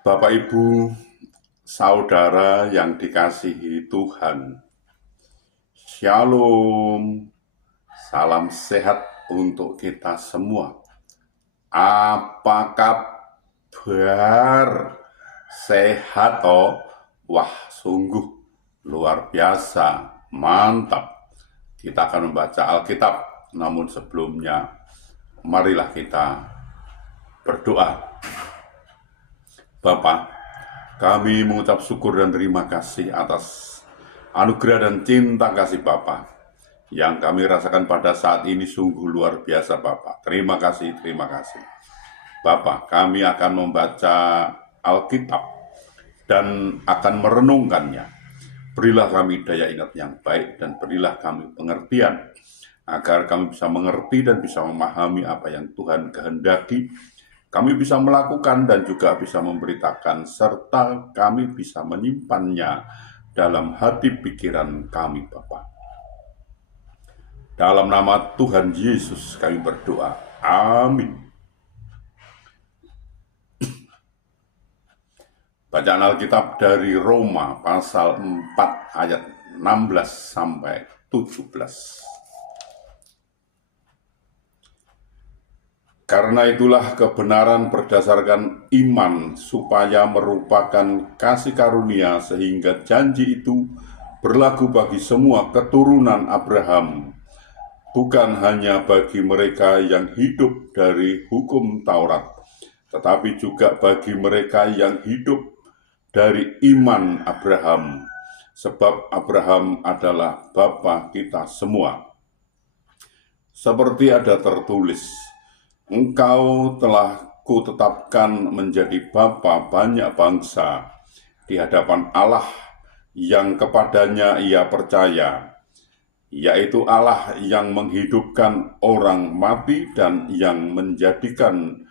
Bapak, Ibu, saudara yang dikasihi Tuhan, Shalom, salam sehat untuk kita semua. Apa kabar? Sehat toh? Wah, sungguh luar biasa, mantap. Kita akan membaca Alkitab, namun sebelumnya marilah kita berdoa. Bapa, kami mengucap syukur dan terima kasih atas anugerah dan cinta kasih Bapa yang kami rasakan pada saat ini sungguh luar biasa Bapa. Terima kasih. Bapa, kami akan membaca Alkitab dan akan merenungkannya. Berilah kami daya ingat yang baik dan berilah kami pengertian agar kami bisa mengerti dan bisa memahami apa yang Tuhan kehendaki. Kami bisa melakukan dan juga bisa memberitakan, serta kami bisa menyimpannya dalam hati pikiran kami, Bapa. Dalam nama Tuhan Yesus kami berdoa. Amin. Bacaan Alkitab dari Roma pasal 4 ayat 16 sampai 17. Karena itulah kebenaran berdasarkan iman supaya merupakan kasih karunia sehingga janji itu berlaku bagi semua keturunan Abraham, bukan hanya bagi mereka yang hidup dari hukum Taurat, tetapi juga bagi mereka yang hidup dari iman Abraham, sebab Abraham adalah bapa kita semua. Seperti ada tertulis, Engkau telah kutetapkan menjadi bapa banyak bangsa di hadapan Allah yang kepadanya ia percaya, yaitu Allah yang menghidupkan orang mati dan yang menjadikan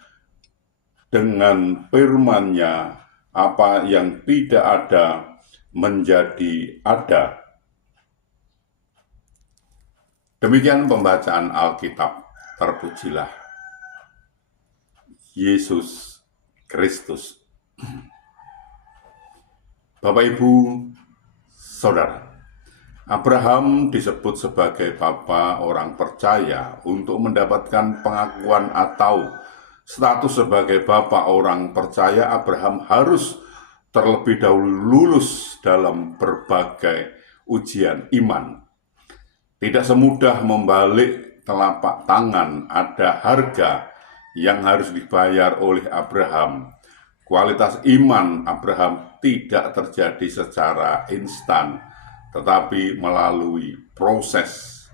dengan firman-Nya apa yang tidak ada menjadi ada. Demikian pembacaan Alkitab. Terpujilah Yesus Kristus. Bapak, Ibu, Saudara, Abraham disebut sebagai bapa orang percaya untuk mendapatkan pengakuan atau status sebagai bapa orang percaya. Abraham harus terlebih dahulu lulus dalam berbagai ujian iman. Tidak semudah membalik telapak tangan, ada harga yang harus dibayar oleh Abraham. Kualitas iman Abraham tidak terjadi secara instan, tetapi melalui proses.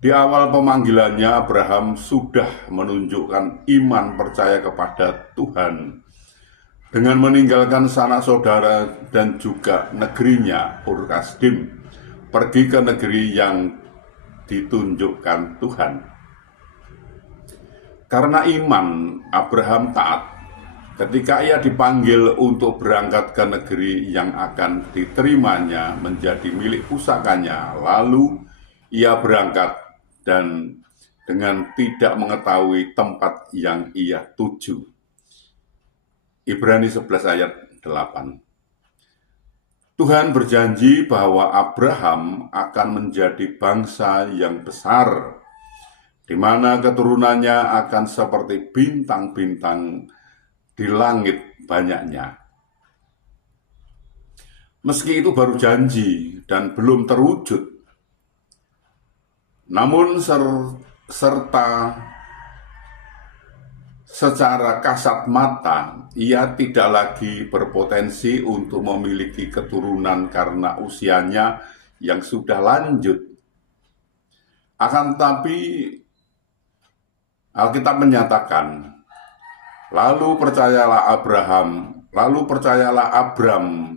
Di awal pemanggilannya, Abraham sudah menunjukkan iman percaya kepada Tuhan dengan meninggalkan sanak saudara dan juga negerinya, Ur Kasdim, pergi ke negeri yang ditunjukkan Tuhan. Karena iman, Abraham taat. Ketika ia dipanggil untuk berangkat ke negeri yang akan diterimanya menjadi milik pusakanya, lalu ia berangkat dan dengan tidak mengetahui tempat yang ia tuju. Ibrani 11 ayat 8. Tuhan berjanji bahwa Abraham akan menjadi bangsa yang besar, di mana keturunannya akan seperti bintang-bintang di langit banyaknya. Meski itu baru janji dan belum terwujud, namun serta secara kasat mata, ia tidak lagi berpotensi untuk memiliki keturunan karena usianya yang sudah lanjut. Akan tetapi Alkitab menyatakan, lalu percayalah Abram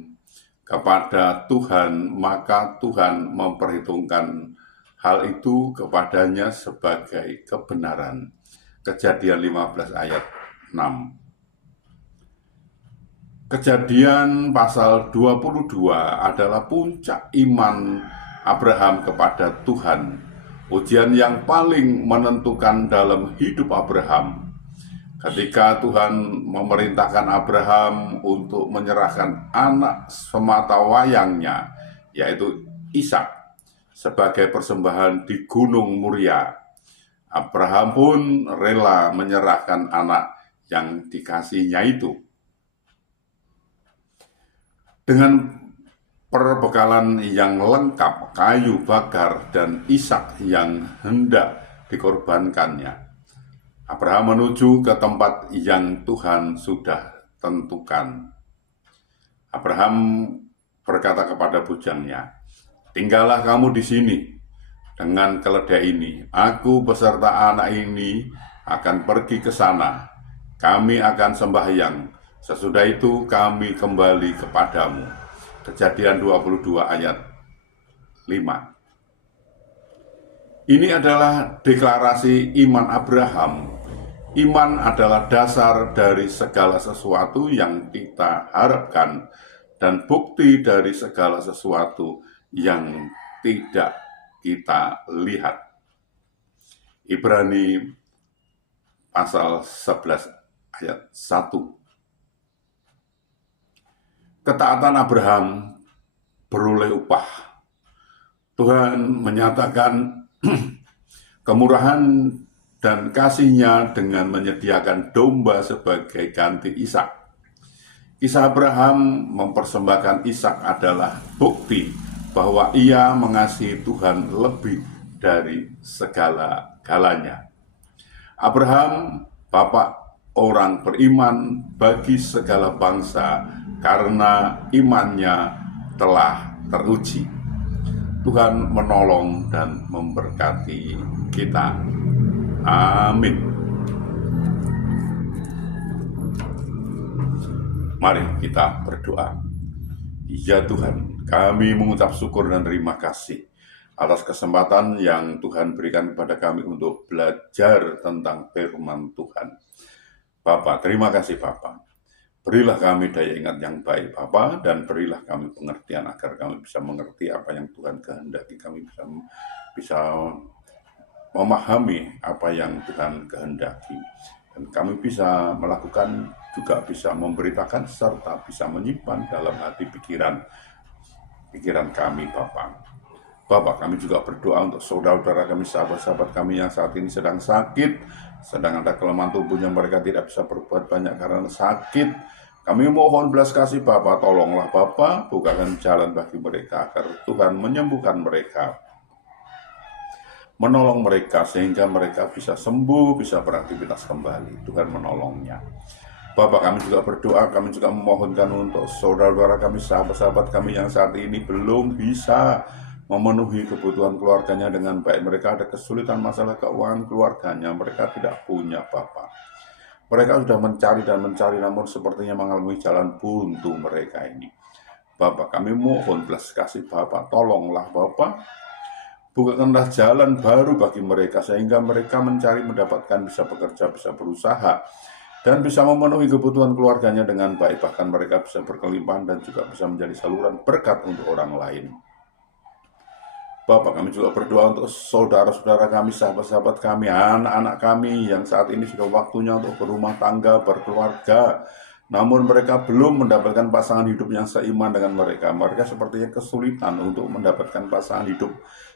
kepada Tuhan, maka Tuhan memperhitungkan hal itu kepadanya sebagai kebenaran. Kejadian 15 ayat 6. Kejadian pasal 22 adalah puncak iman Abraham kepada Tuhan, ujian yang paling menentukan dalam hidup Abraham. Ketika Tuhan memerintahkan Abraham untuk menyerahkan anak semata wayangnya, yaitu Ishak, sebagai persembahan di Gunung Muria, Abraham pun rela menyerahkan anak yang dikasihnya itu. Dengan perbekalan yang lengkap, kayu bakar dan Ishak yang hendak dikorbankannya, Abraham menuju ke tempat yang Tuhan sudah tentukan. Abraham berkata kepada bujangnya, "Tinggallah kamu di sini dengan keledai ini. Aku beserta anak ini akan pergi ke sana. Kami akan sembahyang. Sesudah itu kami kembali kepadamu." Kejadian 22 ayat 5. Ini adalah deklarasi iman Abraham. Iman adalah dasar dari segala sesuatu yang kita harapkan dan bukti dari segala sesuatu yang tidak kita lihat. Ibrani pasal 11 ayat 1. Ketaatan Abraham beroleh upah. Tuhan menyatakan kemurahan dan kasih-Nya dengan menyediakan domba sebagai ganti Ishak. Kisah Abraham mempersembahkan Ishak adalah bukti bahwa ia mengasihi Tuhan lebih dari segala-galanya. Abraham, bapak orang beriman bagi segala bangsa, karena imannya telah teruji. Tuhan menolong dan memberkati kita. Amin. Mari kita berdoa. Ya Tuhan, kami mengucap syukur dan terima kasih atas kesempatan yang Tuhan berikan kepada kami untuk belajar tentang firman Tuhan. Bapa, terima kasih Bapa. Berilah kami daya ingat yang baik Bapa, dan berilah kami pengertian agar kami bisa mengerti apa yang Tuhan kehendaki. Kami bisa memahami apa yang Tuhan kehendaki, dan kami bisa melakukan, juga bisa memberitakan serta bisa menyimpan dalam hati pikiran kami Bapak, kami juga berdoa untuk saudara-saudara kami, sahabat-sahabat kami yang saat ini sedang sakit, sedang ada kelemahan tubuhnya, mereka tidak bisa berbuat banyak karena sakit. Kami mohon belas kasih Bapak, tolonglah Bapak, bukakan jalan bagi mereka agar Tuhan menyembuhkan mereka, menolong mereka sehingga mereka bisa sembuh, bisa beraktivitas kembali. Tuhan menolongnya. Bapak, kami juga berdoa, kami juga memohonkan untuk saudara-saudara kami, sahabat-sahabat kami yang saat ini belum bisa memenuhi kebutuhan keluarganya dengan baik. Mereka ada kesulitan masalah keuangan keluarganya, mereka tidak punya Bapak. Mereka sudah mencari dan mencari, namun sepertinya mengalami jalan buntu mereka ini. Bapak, kami mohon belas kasih Bapak, tolonglah Bapak. Bukakanlah jalan baru bagi mereka sehingga mereka mencari, mendapatkan, bisa bekerja, bisa berusaha, dan bisa memenuhi kebutuhan keluarganya dengan baik. Bahkan mereka bisa berkelimpahan dan juga bisa menjadi saluran berkat untuk orang lain. Bapak, kami juga berdoa untuk saudara-saudara kami, sahabat-sahabat kami, anak-anak kami yang saat ini sudah waktunya untuk berumah tangga, berkeluarga, namun mereka belum mendapatkan pasangan hidup yang seiman dengan mereka. Mereka sepertinya kesulitan untuk mendapatkan pasangan hidup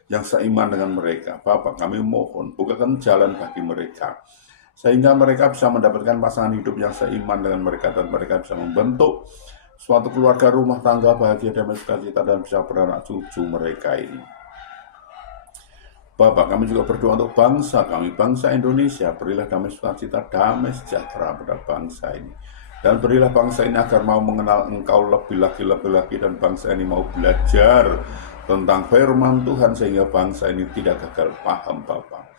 yang seiman dengan mereka. Bapak, kami mohon bukakan jalan bagi mereka sehingga mereka bisa mendapatkan pasangan hidup yang seiman dengan mereka, dan mereka bisa membentuk suatu keluarga rumah tangga bahagia, damai, sukacita, dan bisa beranak cucu mereka ini. Bapak, kami juga berdoa untuk bangsa kami, bangsa Indonesia. Berilah damai, sukacita, damai, sejahtera pada bangsa ini. Dan berilah bangsa ini agar mau mengenal Engkau lebih lagi, dan bangsa ini mau belajar tentang firman Tuhan sehingga bangsa ini tidak gagal paham Bapak.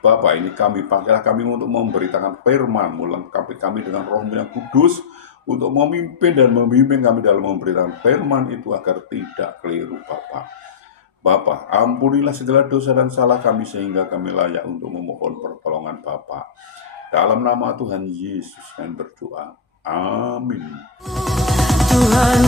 Bapak, ini pakailah kami untuk memberitakan firman-Mu, lengkapi kami dengan Roh-Mu yang kudus untuk memimpin dan membimbing kami dalam memberitakan firman itu agar tidak keliru Bapak. Bapak, ampunilah segala dosa dan salah kami sehingga kami layak untuk memohon pertolongan Bapak. Dalam nama Tuhan Yesus kami berdoa. Amin. Tuhan